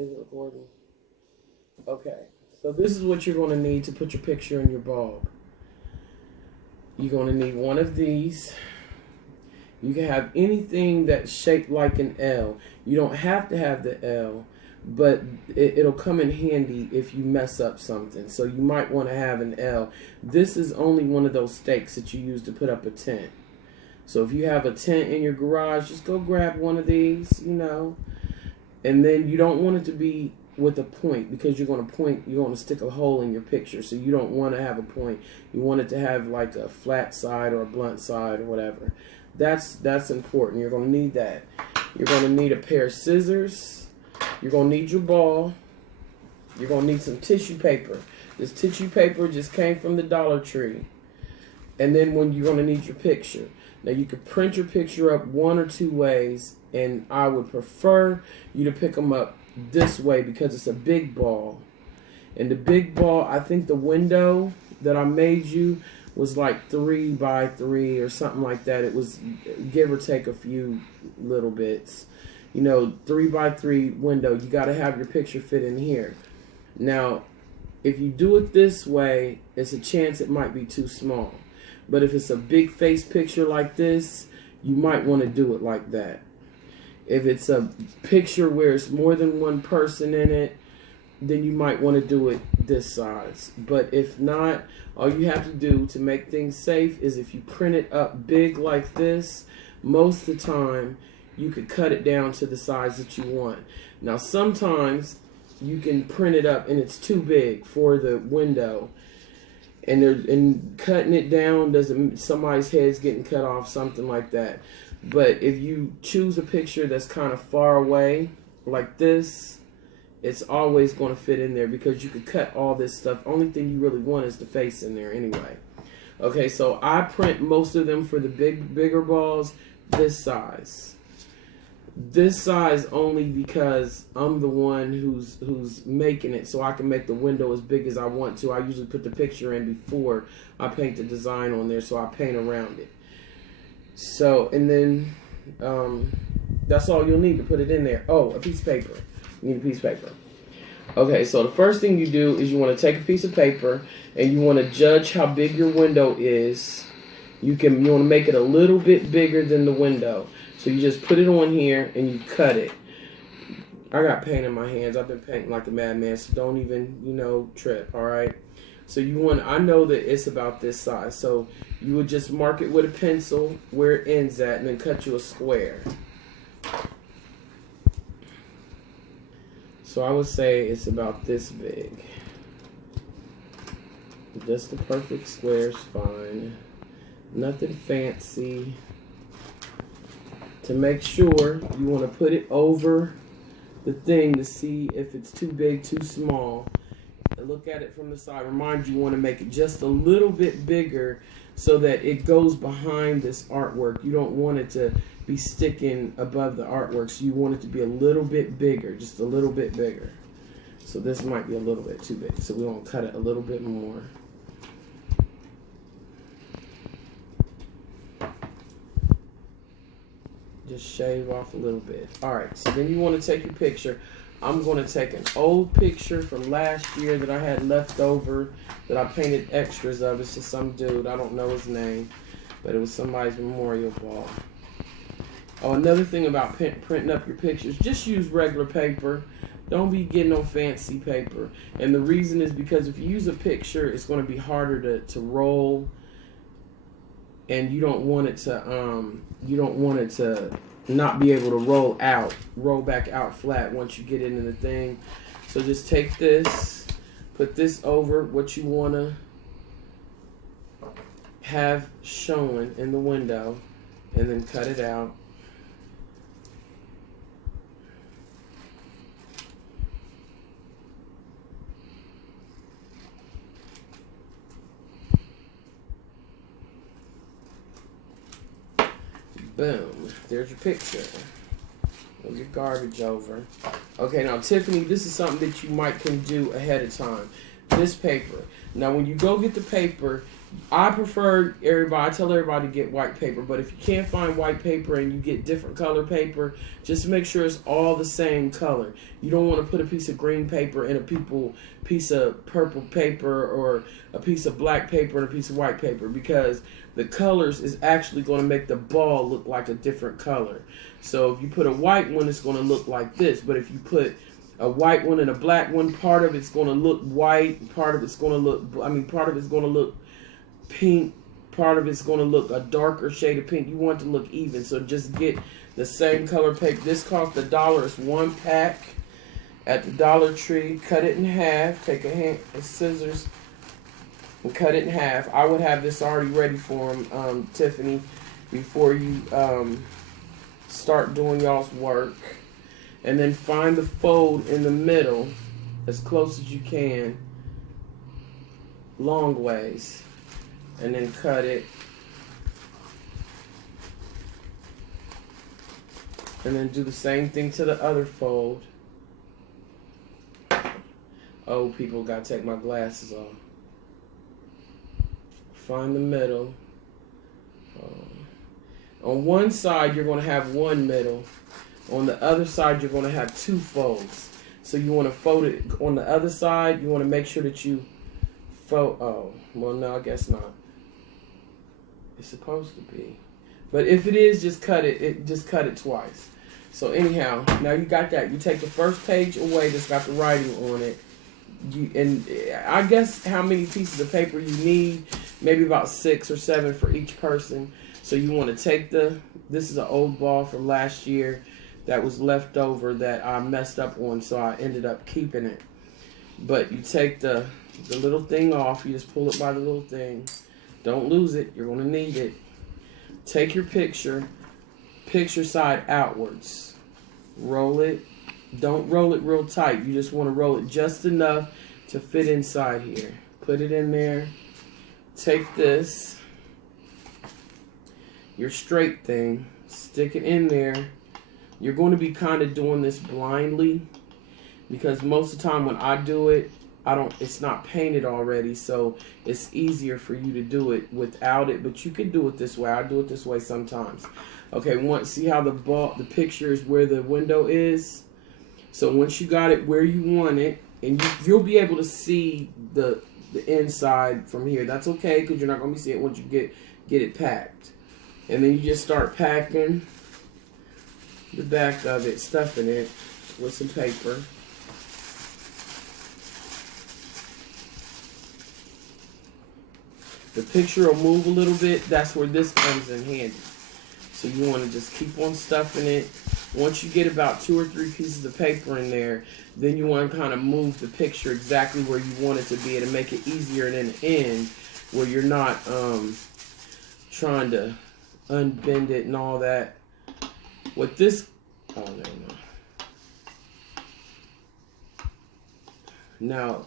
Is it recording? Okay. So this is what you're going to need to put your picture in your bulb. You're going to need one of these. You can have anything that's shaped like an L. You don't have to have the L, but it'll come in handy if you mess up something. So you might want to have an L. This is only one of those stakes that you use to put up a tent. So if you have a tent in your garage, just go grab one of these, and then you don't want it to be with a point, because you're going to stick a hole in your picture. So you don't want to have a point. You want it to have like a flat side or a blunt side or whatever. That's important. You're going to need that. You're going to need a pair of scissors. You're going to need your ball. You're going to need some tissue paper. This tissue paper just came from the Dollar Tree. And then when you're going to need your picture. Now you could print your picture up one or two ways, and I would prefer you to pick them up this way because it's a big ball. And the big ball, I think the window that I made you was like 3 by 3 or something like that. It was give or take a few little bits. 3 by 3 window. You got to have your picture fit in here. Now, if you do it this way, it's a chance it might be too small. But if it's a big face picture like this, you might want to do it like that. If it's a picture where it's more than one person in it, then you might want to do it this size. But if not, all you have to do to make things safe is if you print it up big like this, most of the time you could cut it down to the size that you want. Now sometimes you can print it up and it's too big for the window. And cutting it down doesn't, somebody's head's getting cut off, something like that. But if you choose a picture that's kind of far away, like this, it's always going to fit in there because you could cut all this stuff. Only thing you really want is the face in there anyway. Okay, so I print most of them for the bigger balls this size. This size only because I'm the one who's making it, so I can make the window as big as I want to. I usually put the picture in before I paint the design on there, so I paint around it. So, and then that's all you'll need to put it in there. Oh, a piece of paper. You need a piece of paper. Okay, so the first thing you do is you want to take a piece of paper and you want to judge how big your window is. You want to make it a little bit bigger than the window. So you just put it on here and you cut it. I got paint in my hands. I've been painting like a madman, so don't even, trip, all right? So I know that it's about this size. So you would just mark it with a pencil where it ends at and then cut you a square. So I would say it's about this big. Just the perfect square is fine. Nothing fancy. To make sure, you want to put it over the thing to see if it's too big, too small. And look at it from the side. Remind you want to make it just a little bit bigger so that it goes behind this artwork. You don't want it to be sticking above the artwork. So you want it to be a little bit bigger, just a little bit bigger. So this might be a little bit too big. So we want to cut it a little bit more. Just shave off a little bit. Alright, so then you want to take your picture. I'm going to take an old picture from last year that I had left over that I painted extras of. It's just some dude. I don't know his name, but it was somebody's memorial ball. Oh, another thing about printing up your pictures, just use regular paper. Don't be getting no fancy paper. And the reason is because if you use a picture, it's going to be harder to roll. And you don't want it to not be able to roll back out flat once you get it in the thing. So just take this, put this over what you want to have showing in the window, and then cut it out. Boom. There's your picture. Move your garbage over. Okay, now Tiffany, this is something that you can do ahead of time. This paper. Now when you go get the paper, I prefer I tell everybody to get white paper, but if you can't find white paper and you get different color paper, just make sure it's all the same color. You don't want to put a piece of green paper in a piece of purple paper, or a piece of black paper and a piece of white paper, because the colors is actually going to make the ball look like a different color. So if you put a white one, it's going to look like this, but if you put a white one and a black one, part of it's going to look white, part of it's going to look, part of it's going to look pink, part of it's going to look a darker shade of pink. You want it to look even, so just get the same color paper. This costs $1. It's one pack at the Dollar Tree. Cut it in half. Take a scissors and cut it in half. I would have this already ready for them, Tiffany, before you start doing y'all's work. And then find the fold in the middle as close as you can, long ways, and then cut it. And then do the same thing to the other fold. Oh, people, gotta take my glasses off. Find the middle. On one side, you're going to have one middle. On the other side, you're going to have two folds. So you want to fold it on the other side. You want to make sure that you fold. Oh, well, no, I guess not. It's supposed to be. But if it is, just cut it. Just cut it twice. So anyhow, now you got that. You take the first page away that's got the writing on it. And I guess how many pieces of paper you need, maybe about 6 or 7 for each person. So you want to take this is an old ball from last year that was left over that I messed up on, so I ended up keeping it. But you take the little thing off, you just pull it by the little thing. Don't lose it, you're going to need it. Take your picture side outwards. Roll it. Don't roll it real tight. You just want to roll it just enough to fit inside here. Put it in there. Take this, your straight thing, stick it in there. You're going to be kind of doing this blindly, because most of the time when I do it, it's not painted already, so it's easier for you to do it without it, but you can do it this way. I do it this way sometimes. Okay, see how the picture is where the window is? So once you got it where you want it, and you'll be able to see the inside from here. That's okay, because you're not going to see it once you get it packed. And then you just start packing the back of it, stuffing it with some paper. The picture will move a little bit. That's where this comes in handy. So you want to just keep on stuffing it. Once you get about 2 or 3 pieces of paper in there, then you want to kind of move the picture exactly where you want it to be, and make it easier in the end, where you're not trying to unbend it and all that. With this, oh, never mind. Now,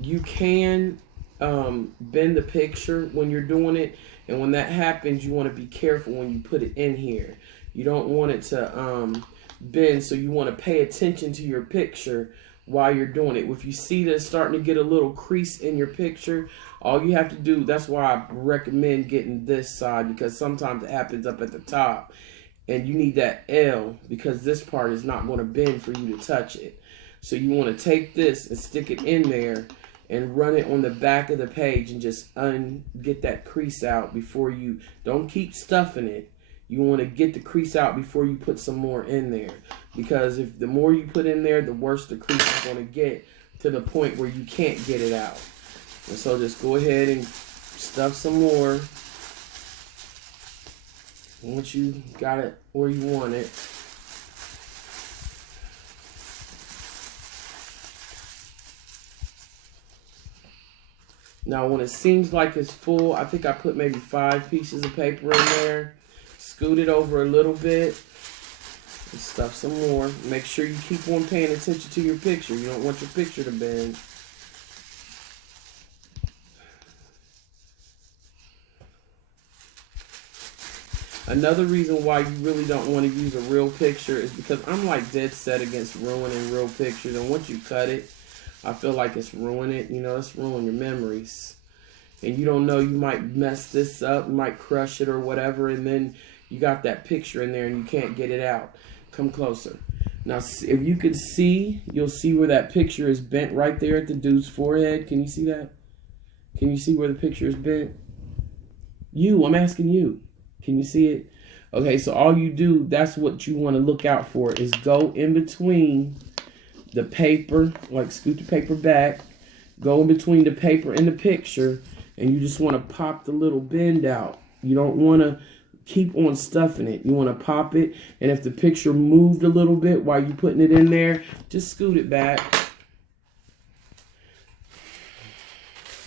you can bend the picture when you're doing it, and when that happens, you want to be careful when you put it in here. You don't want it to bend, so you want to pay attention to your picture while you're doing it. If you see that it's starting to get a little crease in your picture, all you have to do, that's why I recommend getting this side, because sometimes it happens up at the top, and you need that L, because this part is not going to bend for you to touch it. So you want to take this and stick it in there and run it on the back of the page, and just get that crease out before you, don't keep stuffing it. You want to get the crease out before you put some more in there, because if the more you put in there, the worse the crease is going to get, to the point where you can't get it out. And so just go ahead and stuff some more once you got it where you want it. Now when it seems like it's full, I think I put maybe 5 pieces of paper in there. Scoot it over a little bit and stuff some more. Make sure you keep on paying attention to your picture. You don't want your picture to bend. Another reason why you really don't want to use a real picture is because I'm like dead set against ruining real pictures. And once you cut it, I feel like it's ruining it. You know, it's ruining your memories. and you don't know, you might mess this up, you might crush it or whatever, and then you got that picture in there and you can't get it out. Come closer. Now, if you could see, you'll see where that picture is bent right there at the dude's forehead. Can you see that? Can you see where the picture is bent? I'm asking you. Can you see it? Okay, so all you do, that's what you want to look out for, is go in between the paper, like scoot the paper back, go in between the paper and the picture, and you just want to pop the little bend out. You don't want to keep on stuffing it. You want to pop it, and if the picture moved a little bit while you're putting it in there, just scoot it back.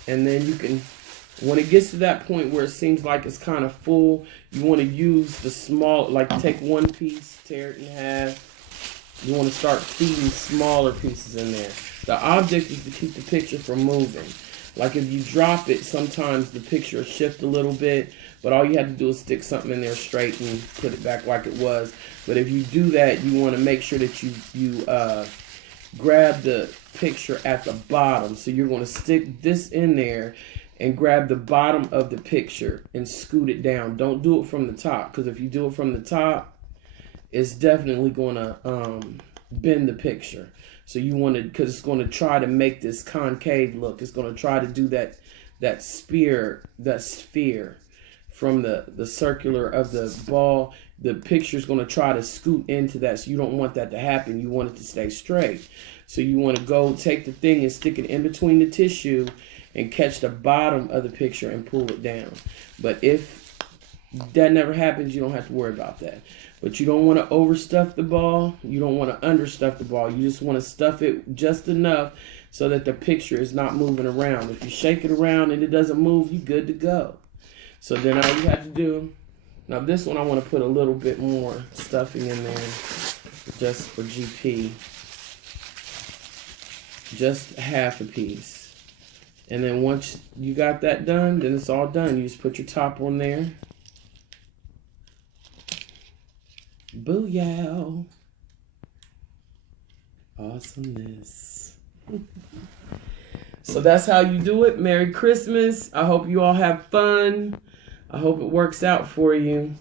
And then you can, when it gets to that point where it seems like it's kind of full, you want to use the small, like take one piece, tear it in half. You want to start feeding smaller pieces in there. The object is to keep the picture from moving. Like if you drop it, sometimes the picture will shift a little bit, but all you have to do is stick something in there straight and put it back like it was. But if you do that, you want to make sure that you grab the picture at the bottom. So you're going to stick this in there and grab the bottom of the picture and scoot it down. Don't do it from the top, because if you do it from the top, it's definitely going to bend the picture. So you want to, because it's going to try to make this concave look. It's going to try to do that sphere from the circular of the ball. The picture is going to try to scoot into that, so you don't want that to happen. You want it to stay straight. So you want to go take the thing and stick it in between the tissue and catch the bottom of the picture and pull it down. But if that never happens, you don't have to worry about that. But you don't want to overstuff the ball. You don't want to understuff the ball. You just want to stuff it just enough so that the picture is not moving around. If you shake it around and it doesn't move, you're good to go. So then all you have to do, now this one I want to put a little bit more stuffing in there just for GP. Just half a piece. And then once you got that done, then it's all done. You just put your top on there. Booyah. Awesomeness. So that's how you do it. Merry Christmas. I hope you all have fun. I hope it works out for you.